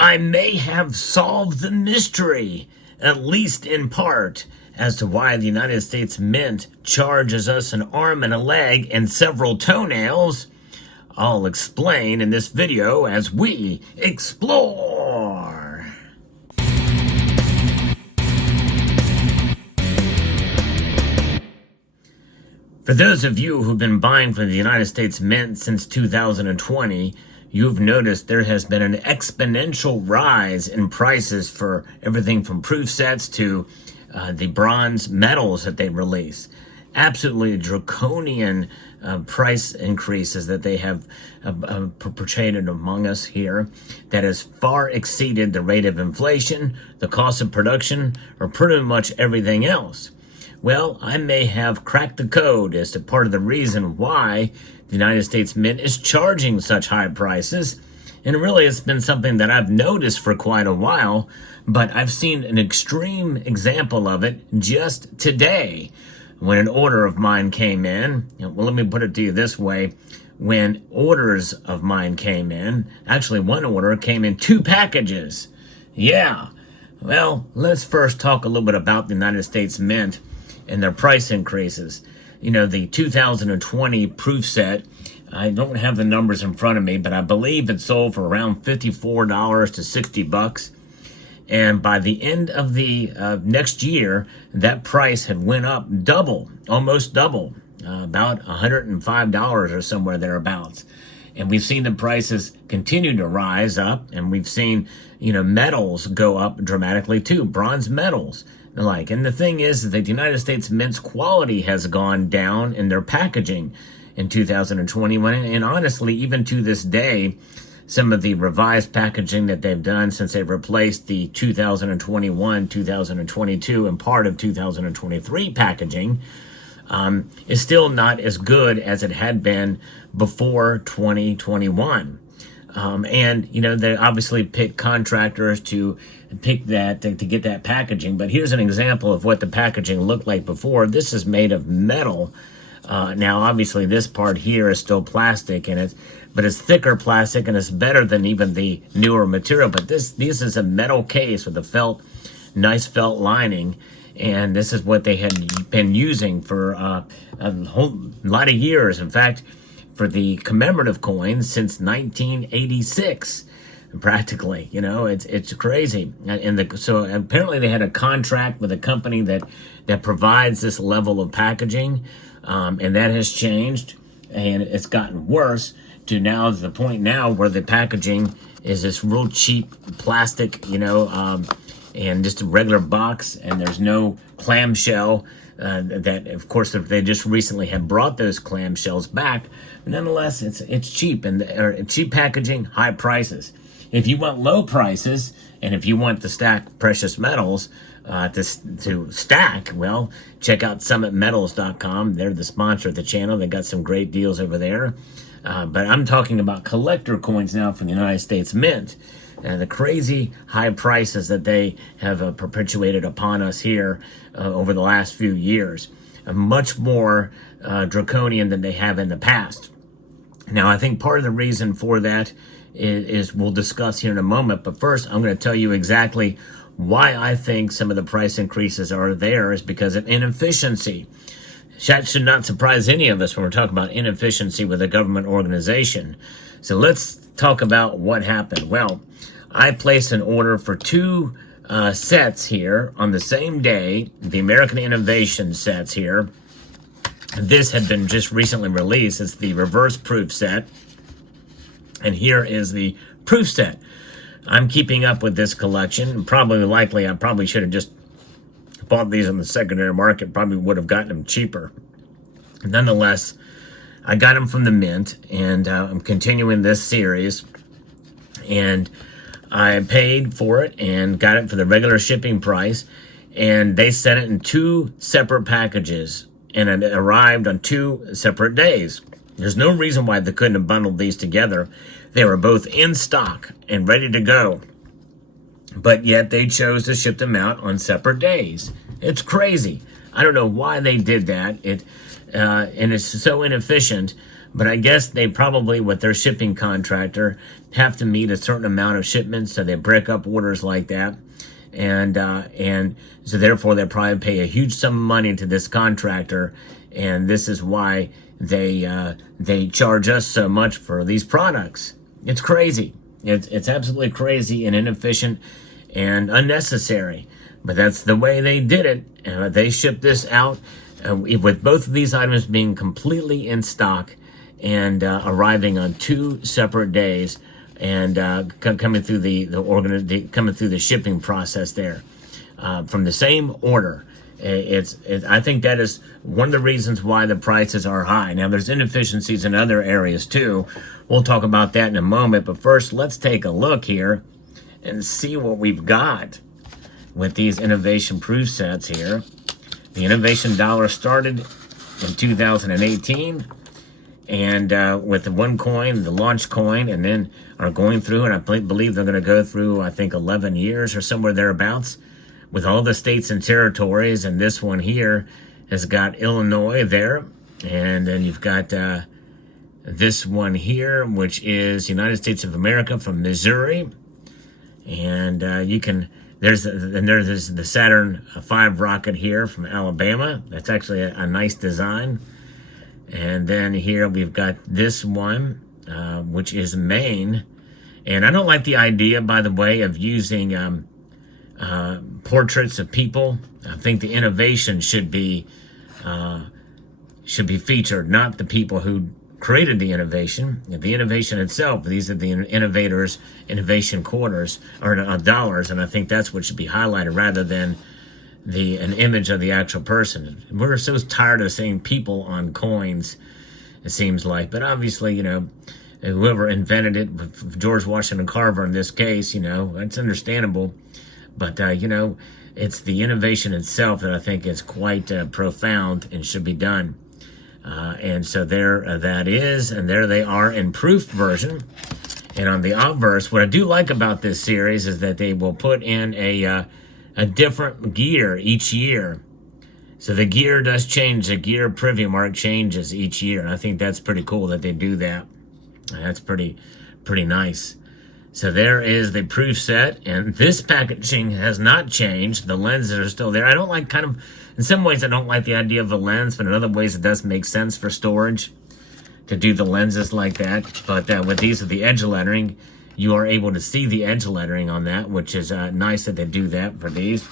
I may have solved the mystery, at least in part, as to why the United States Mint charges us an arm and a leg and several toenails. I'll explain in this video as we explore. For those of you who've been buying from the United States Mint since 2020, you've noticed there has been an exponential rise in prices for everything from proof sets to the bronze medals that they release. Absolutely draconian price increases that they have perpetrated among us here that has far exceeded the rate of inflation, the cost of production, or pretty much everything else. Well, I may have cracked the code as to part of the reason why the United States Mint is charging such high prices. And really, it's been something that I've noticed for quite a while, but I've seen an extreme example of it just today when an order of mine came in. Well, let me put it to you this way. When orders of mine came in, actually one order came in 2 packages. Yeah. Well, let's first talk a little bit about the United States Mint and their price increases. You know, the 2020 proof set, I don't have the numbers in front of me, but I believe it sold for around $54 to $60. And by the end of the next year, that price had went up double, almost double, about $105 or somewhere thereabouts. And we've seen the prices continue to rise up, and we've seen, metals go up dramatically too, bronze medals. And the thing is that the United States Mint's quality has gone down in their packaging in 2021. And honestly, even to this day, some of the revised packaging that they've done since they've replaced the 2021, 2022, and part of 2023 packaging is still not as good as it had been before 2021. They obviously pick contractors to pick that, to get that packaging. But here's an example of what the packaging looked like before. This is made of metal. Now, obviously, this part here is still plastic, but it's thicker plastic, and it's better than even the newer material. But this is a metal case with a nice felt lining. And this is what they had been using for a whole lot of years. In fact, for the commemorative coins since 1986, practically. It's crazy. So apparently they had a contract with a company that provides this level of packaging, and that has changed, and it's gotten worse to now the point now where the packaging is this real cheap plastic, and just a regular box, and there's no clamshell. That, of course, they just recently have brought those clamshells back. But nonetheless, it's cheap, and cheap packaging, high prices. If you want low prices, and if you want to stack precious metals to stack, well, check out summitmetals.com. They're the sponsor of the channel. They got some great deals over there. But I'm talking about collector coins now from the United States Mint. The crazy high prices that they have perpetuated upon us here over the last few years, much more draconian than they have in the past. Now, I think part of the reason for that is we'll discuss here in a moment. But first, I'm going to tell you exactly why I think some of the price increases are there is because of inefficiency. That should not surprise any of us when we're talking about inefficiency with a government organization. So let's talk about what happened. Well, I placed an order for 2 sets here on the same day, the American Innovation sets here. This had been just recently released. It's the reverse proof set. And here is the proof set. I'm keeping up with this collection. I probably should have just bought these on the secondary market. Probably would have gotten them cheaper. Nonetheless, I got them from the Mint, and I'm continuing this series. And I paid for it and got it for the regular shipping price. And they sent it in 2 separate packages, and it arrived on 2 separate days. There's no reason why they couldn't have bundled these together. They were both in stock and ready to go. But yet they chose to ship them out on separate days. It's crazy. I don't know why they did that. And it's so inefficient. But I guess they probably, with their shipping contractor, have to meet a certain amount of shipments, so they break up orders like that. And so therefore they probably pay a huge sum of money to this contractor, and this is why they charge us so much for these products. It's crazy. It's absolutely crazy and inefficient and unnecessary. But that's the way they did it. They shipped this out with both of these items being completely in stock and arriving on 2 separate days, and coming through coming through the shipping process there from the same order. I think that is one of the reasons why the prices are high. Now, there's inefficiencies in other areas too. We'll talk about that in a moment. But first, let's take a look here and see what we've got with these innovation proof sets here. The innovation dollar started in 2018. And with the OneCoin, the launch coin, and then are going through, and I believe they're going to go through, I think, 11 years or somewhere thereabouts, with all the states and territories. And this one here has got Illinois there. And then you've got this one here, which is United States of America from Missouri. And there's the Saturn V rocket here from Alabama. That's actually a nice design. And then here we've got this one, which is Maine. And I don't like the idea, by the way, of using portraits of people. I think the innovation should be featured, not the people who created the innovation. The innovation itself, these are the innovators' innovation quarters, or dollars, and I think that's what should be highlighted rather than an image of the actual person. We're so tired of seeing people on coins, it seems like. But obviously, whoever invented it, George Washington Carver in this case, it's understandable. But, it's the innovation itself that I think is quite profound and should be done. And so there that is, and there they are in proof version. And on the obverse, what I do like about this series is that they will put in a different gear each year. So the gear does change. The gear privy mark changes each year. And I think that's pretty cool that they do that. And that's pretty nice. So there is the proof set. And this packaging has not changed. The lenses are still there. I don't like in some ways I don't like the idea of the lens, but in other ways it does make sense for storage to do the lenses like that. But with these with the edge lettering, you are able to see the edge lettering on that, which is nice that they do that for these.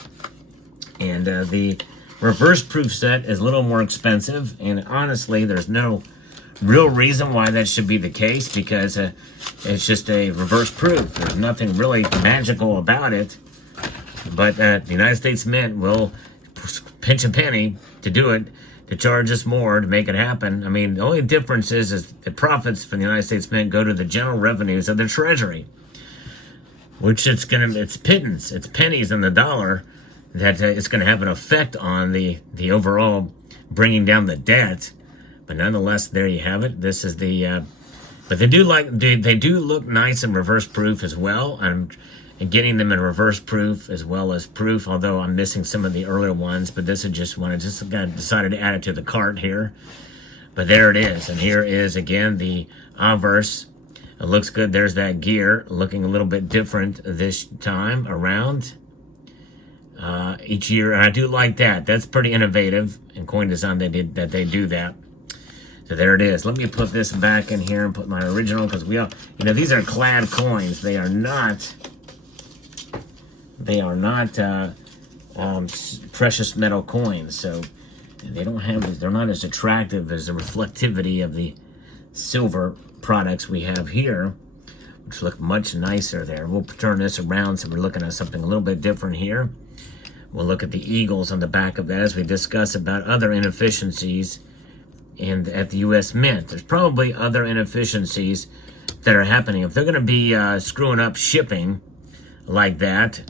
And the reverse proof set is a little more expensive. And honestly, there's no real reason why that should be the case, because it's just a reverse proof. There's nothing really magical about it. But the United States Mint will pinch a penny to do it, to charge us more to make it happen. I mean, the only difference is the profits from the United States Mint go to the general revenues of the Treasury, which it's pittance, it's pennies in the dollar that it's going to have an effect on the overall bringing down the debt. But nonetheless, there you have it. This is the, but they do look nice in reverse proof as well. And getting them in reverse proof as well as proof, although I'm missing some of the earlier ones, but this is just one. I just decided to add it to the cart here. But there it is. And here is, again, the obverse. It looks good. There's that gear looking a little bit different this time around each year. And I do like that. That's pretty innovative in coin design that they do that. So there it is. Let me put this back in here and put my original, because these are clad coins. They are not precious metal coins, so they don't have. They're not as attractive as the reflectivity of the silver products we have here, which look much nicer there. We'll turn this around so we're looking at something a little bit different here. We'll look at the eagles on the back of that as we discuss about other inefficiencies at the U.S. Mint. There's probably other inefficiencies that are happening. If they're going to be screwing up shipping like that,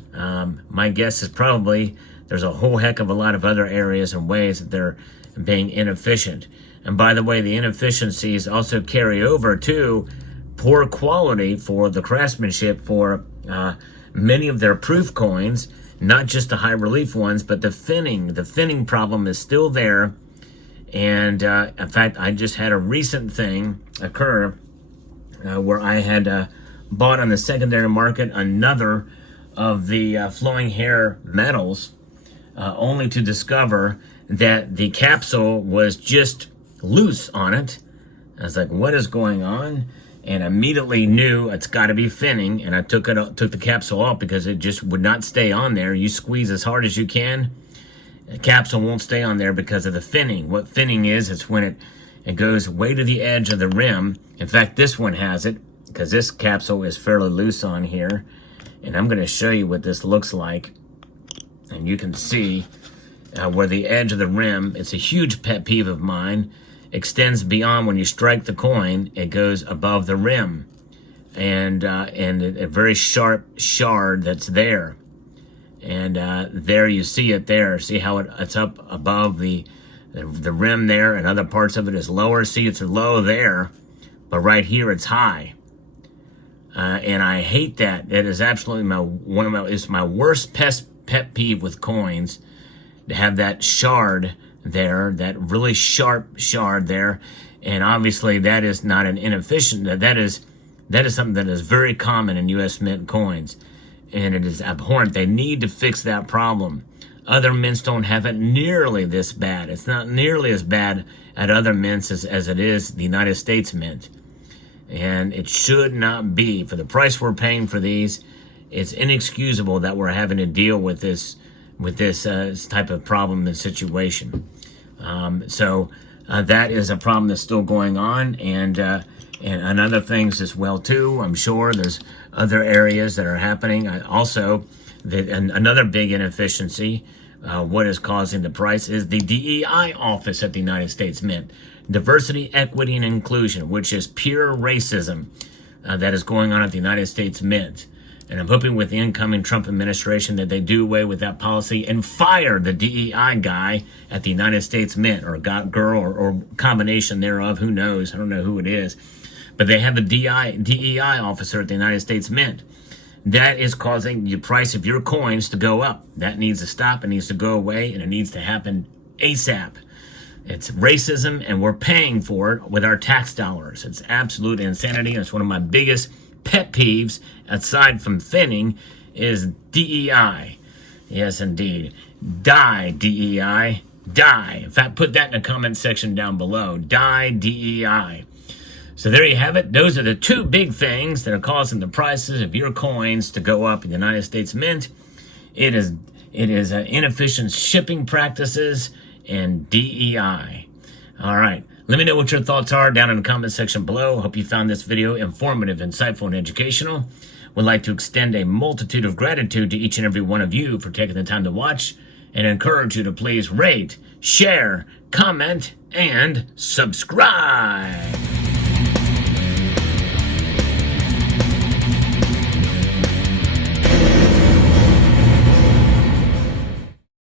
my guess is probably there's a whole heck of a lot of other areas and ways that they're being inefficient. And by the way, the inefficiencies also carry over to poor quality for the craftsmanship for many of their proof coins, not just the high relief ones, but the finning. The finning problem is still there, And in fact, I just had a recent thing occur where I had bought on the secondary market another of the flowing hair metals, only to discover that the capsule was just loose on it. I was like, what is going on? And immediately knew it's got to be finning, and I took the capsule off because it just would not stay on there. You squeeze as hard as you can, the capsule won't stay on there because of the finning. What finning is, it's when it goes way to the edge of the rim. In fact, this one has it because this capsule is fairly loose on here. And I'm going to show you what this looks like. And you can see where the edge of the rim, it's a huge pet peeve of mine, extends beyond when you strike the coin. It goes above the rim. And a very sharp shard that's there. And there you see it there. See how it's up above the rim there, and other parts of it is lower. See, it's low there, but right here it's high. And I hate that. That is absolutely it's my worst pet peeve with coins, to have that shard there, that really sharp shard there. And obviously that is not an inefficient, that is something that is very common in U.S. Mint coins. And it is abhorrent. They need to fix that problem. Other mints don't have it nearly this bad. It's not nearly as bad at other mints as it is the United States Mint. And it should not be. For the price we're paying for these, it's inexcusable that we're having to deal with this type of problem and situation. So that is a problem that's still going on, and other things as well too. I'm sure there's other areas that are happening. Another big inefficiency, what is causing the price, is the DEI office at the United States Mint. Diversity, equity, and inclusion, which is pure racism that is going on at the United States Mint. And I'm hoping with the incoming Trump administration that they do away with that policy and fire the DEI guy at the United States Mint, or girl, or combination thereof. Who knows? I don't know who it is. But they have the DEI officer at the United States Mint. That is causing the price of your coins to go up. That needs to stop. It needs to go away, and it needs to happen ASAP. It's racism, and we're paying for it with our tax dollars. It's absolute insanity, and it's one of my biggest pet peeves, aside from finning, is DEI. Yes, indeed. Die, DEI. Die. In fact, put that in the comment section down below. Die, DEI. So there you have it. Those are the two big things that are causing the prices of your coins to go up in the United States Mint. It is inefficient shipping practices and DEI. All right. Let me know what your thoughts are down in the comment section below. Hope you found this video informative, insightful, and educational. Would like to extend a multitude of gratitude to each and every one of you for taking the time to watch, and encourage you to please rate, share, comment, and subscribe.